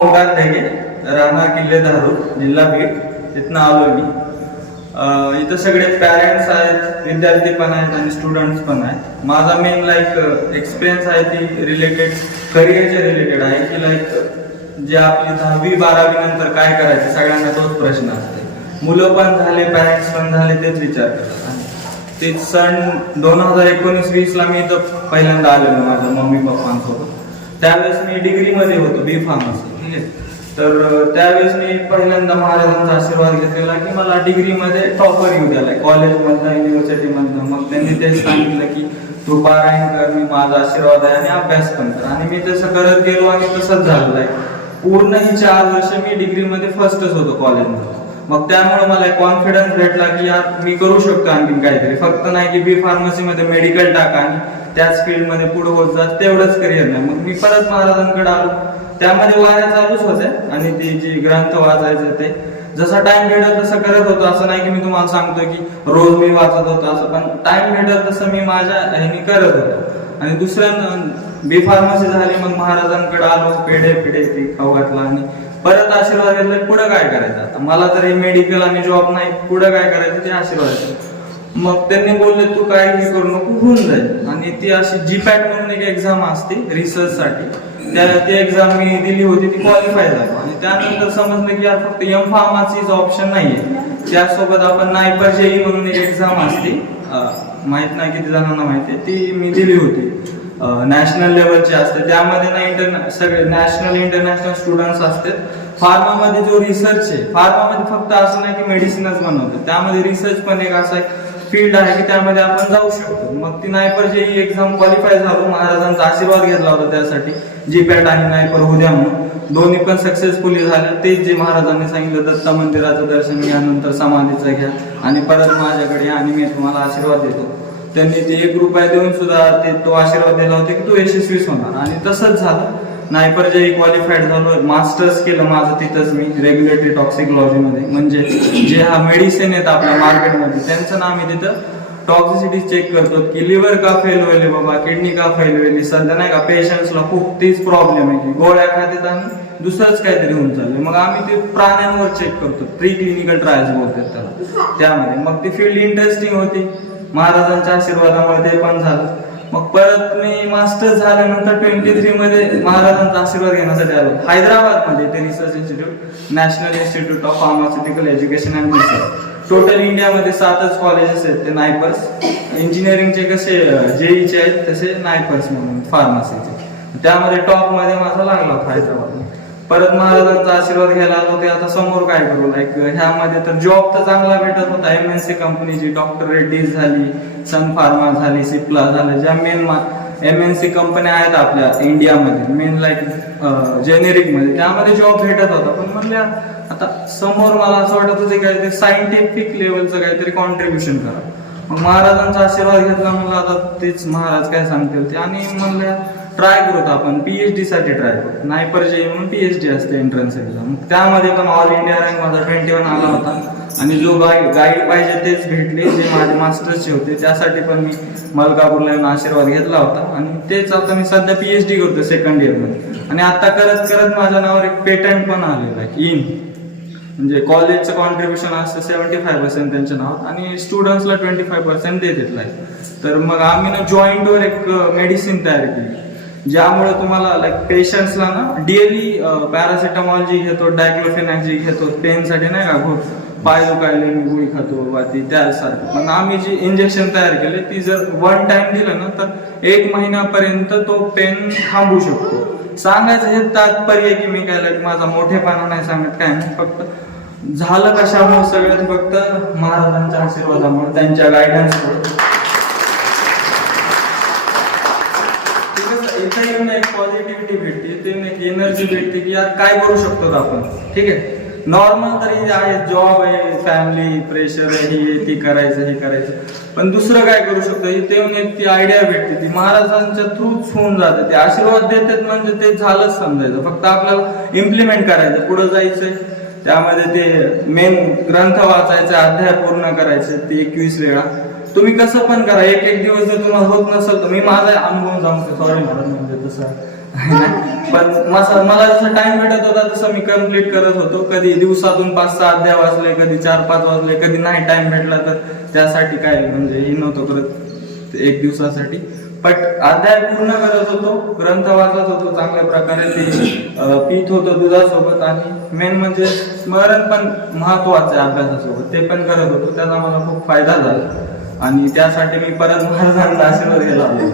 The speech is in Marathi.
ओंकार ढगे, राहणार किल्ले धारूर, जिल्हा बीड. तिथनं आलो मी. इथं सगळे पॅरेंट्स आहेत, विद्यार्थी पण आहेत आणि स्टुडंट्स पण आहेत. माझा मेन एक्सपिरियन्स आहे ती रिलेटेड करिअरच्या रिलेटेड आहे की जे आपली 10वी-12वी नंतर काय करायचं, सगळ्यांना तोच प्रश्न असते. मुलं पण झाले, पॅरेंट्स पण झाले, तेच विचार करतात. ते सन 2019-20 ला मी इथं पहिल्यांदा आलेलो माझ्या मम्मी पप्पांसोबत. त्यावेळेस मी डिग्रीमध्ये होतो, बी फार्मसी. तर त्यावेळेस मी पहिल्यांदा महाराजांचा आशीर्वाद घेतलेला की मला डिग्रीमध्ये टॉपर येऊ द्यायला, कॉलेजमधनं, युनिव्हर्सिटीमधनं. मग त्यांनी तेच सांगितलं की तू पारायण कर, मी माझा आशीर्वाद आहे, आणि अभ्यास पण कर. आणि मी तसं करत गेलो आणि तसंच झालेलं आहे. पूर्ण ही 4 वर्ष मी डिग्रीमध्ये फर्स्टच होतो कॉलेजमध्ये. मग त्यामुळे मला कॉन्फिडन्स भेटला की यार मी करू शकतो आणखीन काहीतरी. फक्त नाही की बी फार्मसीमध्ये मेडिकल टाका आणि त्याच फील्डमध्ये पुढे होत जा, तेवढंच करिअर नाही. मग मी परत महाराजांकडे आलो. त्यामध्ये वाऱ्या चालूच होत्या आणि ते जे ग्रंथ वाचायचं ते जसा टाइम भेटत तसं करत होतो. असं नाही की मी तुम्हाला सांगतो की रोज मी वाचत होतो असं, पण टाइम भेटत तसं मी माझ्या ह्यानी करत होतो. आणि दुसऱ्या बी फार्मसी झाली, मग महाराजांकडे आलो, पेढे ते खाऊ घातला आणि परत आशीर्वाद घेतला. पुढे काय करायचं आता, मला तर हे मेडिकल आणि जॉब नाही, पुढे काय करायचं ते आशीर्वाद. मग त्यांनी बोलले तू काही करू नको, होऊन जाईल. आणि ती अशी जीपॅट म्हणून एक एक्झाम असते रिसर्च साठी, ती एक्झाम मी दिली होती, ती क्वालिफाय झालो. आणि त्यानंतर समजलं की यार फक्त एम फार्मसीचा ऑप्शन नाहीये, त्यासोबत आपण नायपर जेई म्हणून एक एक्झाम असते, माहित नाही किती जणांना माहिती, ती मी दिली होती. नॅशनल लेवलची असते, त्यामध्ये ना सगळे नॅशनल इंटरनॅशनल स्टुडंट्स असतात. फार्मामध्ये जो रिसर्च आहे, फार्मामध्ये फक्त असं नाही की मेडिसिनच बनवतात, त्यामध्ये रिसर्च पण एक असा फील्ड आहे की त्यामध्ये आपण जाऊ शकतो. मग ती नायपर जेई एक्झाम क्वालिफाय झालो, महाराजांचा आशीर्वाद घेतला होता त्यासाठी. जीपॅट आणि नायपर उद्या म्हणून दोन्ही पण सक्सेसफुली झाले. तेच जे महाराजांनी सांगितलं, दत्त मंदिराचं दर्शन घ्या, नंतर समाधीचं घ्या आणि परत माझ्याकडे आणि मी तुम्हाला आशीर्वाद देतो. त्यांनी ते 1 रुपया देऊन सुद्धा तो आशीर्वाद दिला होता की तू यशस्वी होणार. आणि तसंच झालं. नायपर जेई क्वालिफाईड झालो, मास्टर्स केलं माझं तिथंच मी रेग्युलेटरी टॉक्सिकोलॉजी मध्ये. म्हणजे जे हा मेडिसिन आहेत आपल्या मार्केटमध्ये, त्यांचं नाव मी तिथं टॉक्सिसिटी चेक करतो की लिव्हर का फेल व्हायले बाबा, किडनी का फेल व्हायली. सध्या नाही का पेशंट्सला खूप तीच प्रॉब्लेम आहे की गोळ्या खात्यात आणि दुसरंच काहीतरी होऊन चालले. मग आम्ही ते प्राण्यांवर चेक करतो, प्री क्लिनिकल ट्रायल्स बोलतात त्याला. त्यामध्ये मग ती फील्ड इंटरेस्टिंग होती. महाराजांच्या आशीर्वादामुळे ते पण झालं. मग परत मी मास्टर्स झाल्यानंतर 23 मध्ये महाराजांचा आशीर्वाद घेण्यासाठी आलो हैदराबादमध्ये. ते research institute, national institute of pharmaceutical education and research. Total इंडियामध्ये 7च कॉलेजेस आहेत ते नायपर्स. इंजिनिअरिंगचे कसे जेईचे आहेत तसे नायपर्स म्हणून फार्मसीचे. त्यामध्ये टॉप मध्ये माझा लागला होता हैदराबाद. परत महाराजांचा आशीर्वाद घ्यायला आलो. ते आता समोर काय करू, ह्यामध्ये तर जॉब तर चांगला भेटत होता. MNC कंपनीची डॉक्टर रेड्डीज झाली, सन फार्मा झाली, सिप्ला झाली, ज्या मेन MNC कंपन्या आहेत आपल्या इंडियामध्ये, मेन जेनेरिक मध्ये, त्यामध्ये जॉब भेटत होता. पण म्हणल्या आता समोर मला असं वाटत होतं काहीतरी सायंटिफिक लेवलचं काहीतरी कॉन्ट्रीब्युशन करा. मग महाराजांचा आशीर्वाद घेतला. म्हणलं आता तेच महाराज काय सांगतील ते. आणि म्हणलं ट्राय करूत आपण, PhD साठी ट्राय करू. नायपर जेई म्हणून PhD असते एंट्रन्स एक्झाम. त्यामध्ये पण ऑल इंडिया रँक माझा 21 आला होता. आणि जो गाईड पाहिजे तेच भेटले, जे माझे मास्टर्सचे होते. त्यासाठी पण मी मलकापूरला येऊन आशीर्वाद घेतला होता. आणि तेच आता मी सध्या PhD करतो 2nd इयर मध्ये. आणि आता करत करत माझ्या नावावर एक पेटंट पण आलेलं आहे. म्हणजे कॉलेजचं कॉन्ट्रीब्युशन असतं 75% त्यांच्या नावात आणि स्टुडंट्सला 25% ते देतलं आहे. तर मग आम्ही ना जॉईंटवर एक मेडिसिन तयार केली, ज्यामुळे तुम्हाला पेशंट्सला ना डेली पॅरासिटामॉल जी घेतो, डायक्लोफेनाक जी घेतो पेनसाठी नाही का, पाय दुखायले मी गोळी खातो ती त्यासारखं. पण आम्ही जी इंजेक्शन तयार केले ती जर 1 टाइम दिलं ना तर 1 महिन्यापर्यंत तो पेन थांबू शकतो. सांगायचं हे तात्पर्य की मी काय माझा मोठेपणा नाही सांगत, काय नाही, फक्त झालं कशामुळे सगळं फक्त महाराजांच्या आशीर्वादामुळे, त्यांच्या गायडन्समुळे. इथे येऊन एक पॉझिटिव्हिटी भेटते, ते एक एनर्जी भेटते की यार काय करू शकतो आपण. ठीक आहे, नॉर्मल तरी आहे, जॉब आहे, फॅमिली प्रेशर आहे, हे ती करायचं हे करायचं, पण दुसरं काय करू शकतो. इथे येऊन एक ती आयडिया भेटते, ती महाराजांच्या थ्रूच होऊन जाते. ते आशीर्वाद देतात म्हणजे ते झालंच समजायचं, फक्त आपल्याला इम्प्लिमेंट करायचं, पुढे जायचंय. त्यामध्ये ते मेन ग्रंथ वाचायचे, अध्याय पूर्ण करायचे ते 21 वेळा. तुम्ही कसं पण करा, एक दिवस जर तुम्हाला होत नसेल तर मी माझा अनुभव सांगतो. सॉरी महाराज, म्हणजे तसं पण मला जसं टाइम भेटत होता तसं मी कम्प्लीट करत होतो. कधी दिवसातून 5-6 अध्याय वाचले, कधी 4-5 वाचले, कधी नाही टाइम भेटला तर त्यासाठी काय म्हणजे हे नव्हतं करत एक दिवसासाठी. बट अध्याय पूर्ण करत होतो, ग्रंथ वाचत होतो चांगल्या प्रकारे, ते पीत होतो दुधासोबत. आणि मेन म्हणजे स्मरण पण महत्वाचं आहे अभ्यासासोबत, ते पण करत होतो. त्याचा मला खूप फायदा झाला आणि त्यासाठी मी परत महाराजांचा आशीर्वाद घ्यायला आलो.